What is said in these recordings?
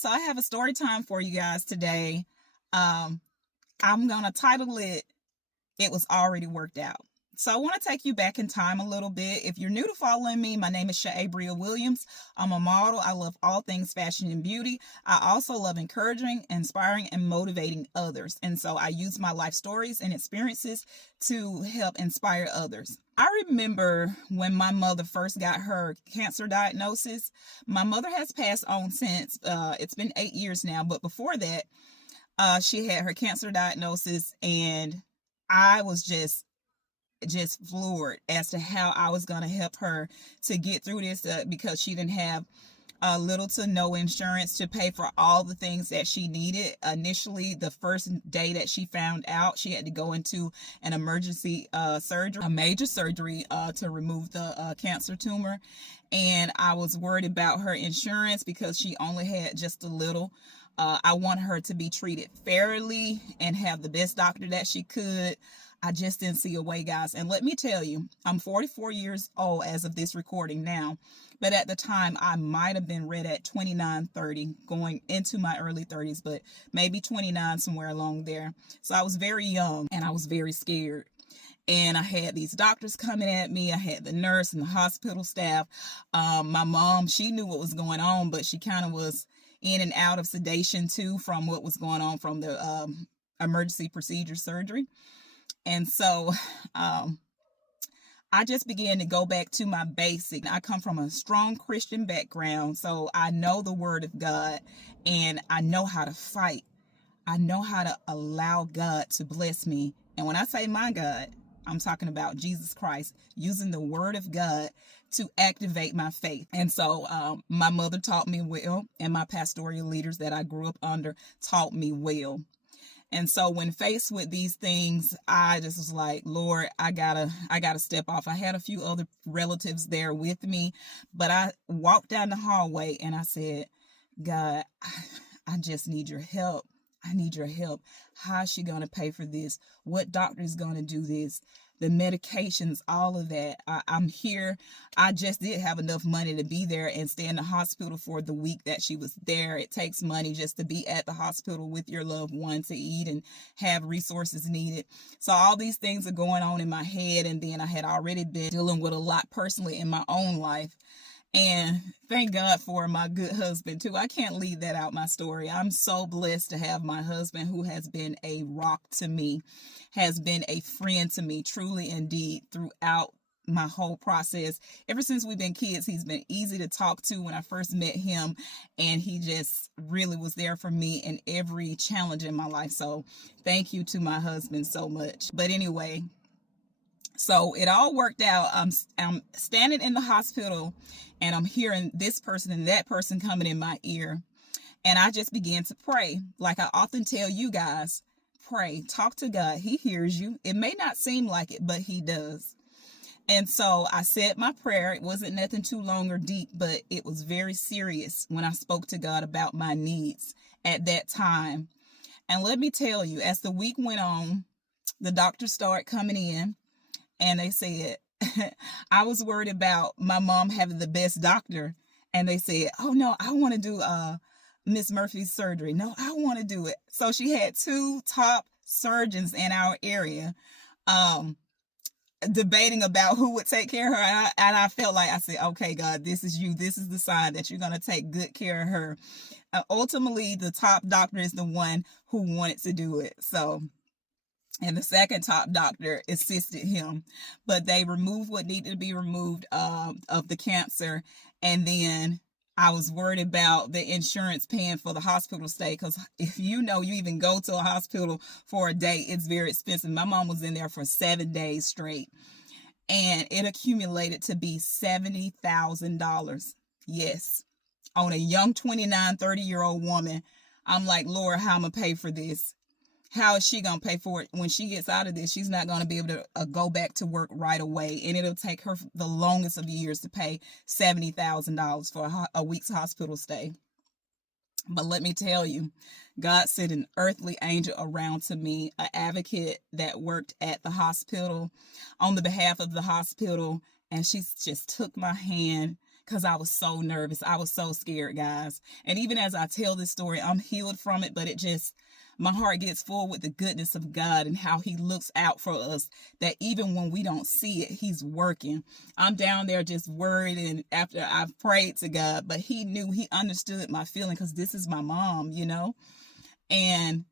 So I have a story time for you guys today. Um, I'm going to title it, It Was Already Worked Out. So I want to take you back in time a little bit. If you're new to following me, my name is Sha-Abria Williams. I'm a model. I love all things fashion and beauty. I also love encouraging, inspiring, and motivating others. And so I use my life stories and experiences to help inspire others. I remember when my mother first got her cancer diagnosis. My mother has passed on since. It's been 8 years now. But before that, she had her cancer diagnosis, and I was just floored as to how I was going to help her to get through this because she didn't have little to no insurance to pay for all the things that she needed. Initially, the first day that she found out, she had to go into an emergency surgery, a major surgery to remove the cancer tumor. And I was worried about her insurance because she only had just a little. I want her to be treated fairly and have the best doctor that she could. I just didn't see a way, guys. And let me tell you, I'm 44 years old as of this recording now. But at the time, I might have been read at 29, 30, going into my early 30s, but maybe 29, somewhere along there. So I was very young and I was very scared. And I had these doctors coming at me. I had the nurse and the hospital staff. My mom, she knew what was going on, but she kind of was in and out of sedation too from what was going on from the emergency procedure surgery. And so I just began to go back to my basic. I come from a strong Christian background, so I know the word of God and I know how to fight. I know how to allow God to bless me. And when I say my God, I'm talking about Jesus Christ, using the word of God to activate my faith. And so my mother taught me well, and my pastoral leaders that I grew up under taught me well. And so when faced with these things, I just was like, Lord, I gotta step off. I had a few other relatives there with me, but I walked down the hallway and I said, God, I just need your help. I need your help. How is she going to pay for this? What doctor is going to do this? The medications, all of that. I'm here. I just did have enough money to be there and stay in the hospital for the week that she was there. It takes money just to be at the hospital with your loved one, to eat and have resources needed. So all these things are going on in my head. And then I had already been dealing with a lot personally in my own life. And thank God for my good husband too. I can't leave that out my story. I'm so blessed to have my husband, who has been a rock to me, has been a friend to me, truly indeed, throughout my whole process. Ever since we've been kids, he's been easy to talk to when I first met him, and he just really was there for me in every challenge in my life. So thank you to my husband so much. But anyway, so it all worked out. I'm standing in the hospital and I'm hearing this person and that person coming in my ear. And I just began to pray. Like I often tell you guys, pray, talk to God. He hears you. It may not seem like it, but he does. And so I said my prayer. It wasn't nothing too long or deep, but it was very serious when I spoke to God about my needs at that time. And let me tell you, as the week went on, the doctors started coming in. And they said, I was worried about my mom having the best doctor. And they said, oh, no, I want to do Miss Murphy's surgery. No, I want to do it. So she had two top surgeons in our area debating about who would take care of her. And I felt like, I said, okay, God, this is you. This is the sign that you're going to take good care of her. Ultimately, the top doctor is the one who wanted to do it. So, and the second top doctor assisted him, but they removed what needed to be removed of the cancer. And then I was worried about the insurance paying for the hospital stay, because if you even go to a hospital for a day, it's very expensive. My mom was in there for 7 days straight, and it accumulated to be $70,000. Yes, on a young 29, 30-year-old woman. I'm like, Lord, how am I going to pay for this? How is she going to pay for it? When she gets out of this, she's not going to be able to go back to work right away. And it'll take her the longest of years to pay $70,000 for a week's hospital stay. But let me tell you, God sent an earthly angel around to me, an advocate that worked at the hospital on the behalf of the hospital. And she just took my hand, because I was so nervous. I was so scared, guys. And even as I tell this story, I'm healed from it, but it just, my heart gets full with the goodness of God and how he looks out for us, that even when we don't see it, he's working. I'm down there just worried, and after I've prayed to God, but he knew, he understood my feeling, because this is my mom, you know. And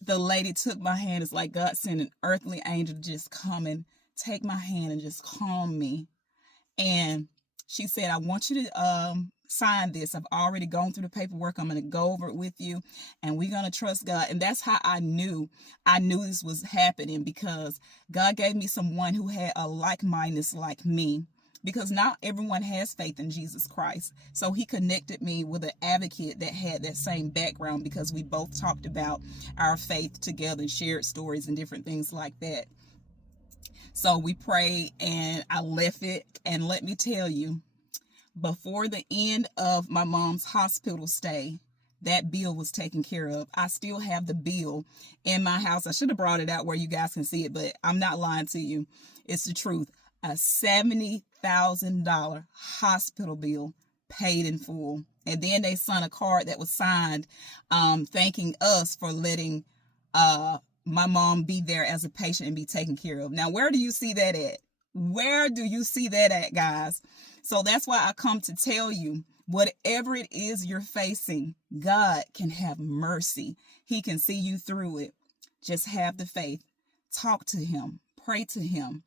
the lady took my hand. It's like God sent an earthly angel to just come and take my hand and just calm me. And she said, I want you to sign this. I've already gone through the paperwork. I'm going to go over it with you, and we're going to trust God. And that's how I knew this was happening, because God gave me someone who had a like-mindedness like me, because not everyone has faith in Jesus Christ. So he connected me with an advocate that had that same background, because we both talked about our faith together and shared stories and different things like that. So we prayed, and I left it. And let me tell you, before the end of my mom's hospital stay, that bill was taken care of. I still have the bill in my house. I should have brought it out where you guys can see it, but I'm not lying to you. It's the truth. A $70,000 hospital bill paid in full. And then they sent a card that was signed thanking us for letting my mom be there as a patient and be taken care of. Now, where do you see that at? Where do you see that at, guys? So that's why I come to tell you, whatever it is you're facing, God can have mercy. He can see you through it. Just have the faith. Talk to him. Pray to him.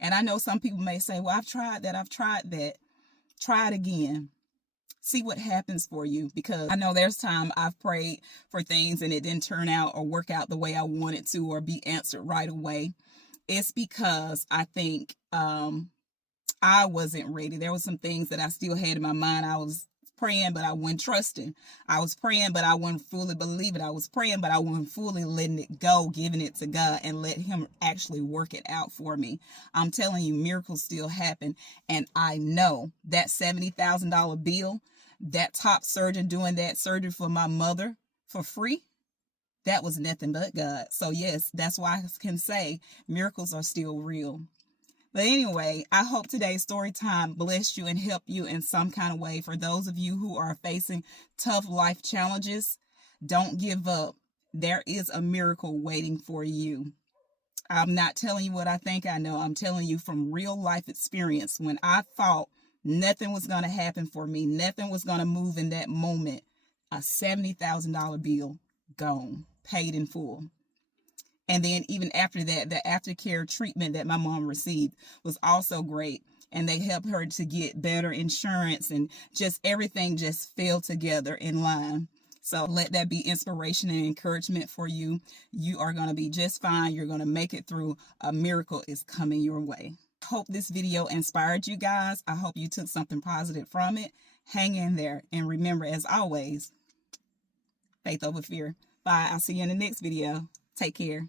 And I know some people may say, well, I've tried that. Try it again. See what happens for you, because I know there's time I've prayed for things and it didn't turn out or work out the way I wanted to, or be answered right away. It's because I think I wasn't ready. There were some things that I still had in my mind. I was praying, but I wasn't trusting. I was praying, but I wasn't fully believing. I was praying, but I wasn't fully letting it go, giving it to God and let him actually work it out for me. I'm telling you, miracles still happen. And I know that $70,000 bill, that top surgeon doing that surgery for my mother for free, that was nothing but God. So yes, that's why I can say miracles are still real. But anyway, I hope today's story time blessed you and helped you in some kind of way. For those of you who are facing tough life challenges, don't give up. There is a miracle waiting for you. I'm not telling you what I think I know. I'm telling you from real life experience. When I thought nothing was going to happen for me, nothing was going to move in that moment, a $70,000 bill gone, paid in full. And then even after that, the aftercare treatment that my mom received was also great. And they helped her to get better insurance, and just everything just fell together in line. So let that be inspiration and encouragement for you. You are going to be just fine. You're going to make it through. A miracle is coming your way. Hope this video inspired you guys. I hope you took something positive from it. Hang in there. And remember, as always, faith over fear. Bye. I'll see you in the next video. Take care.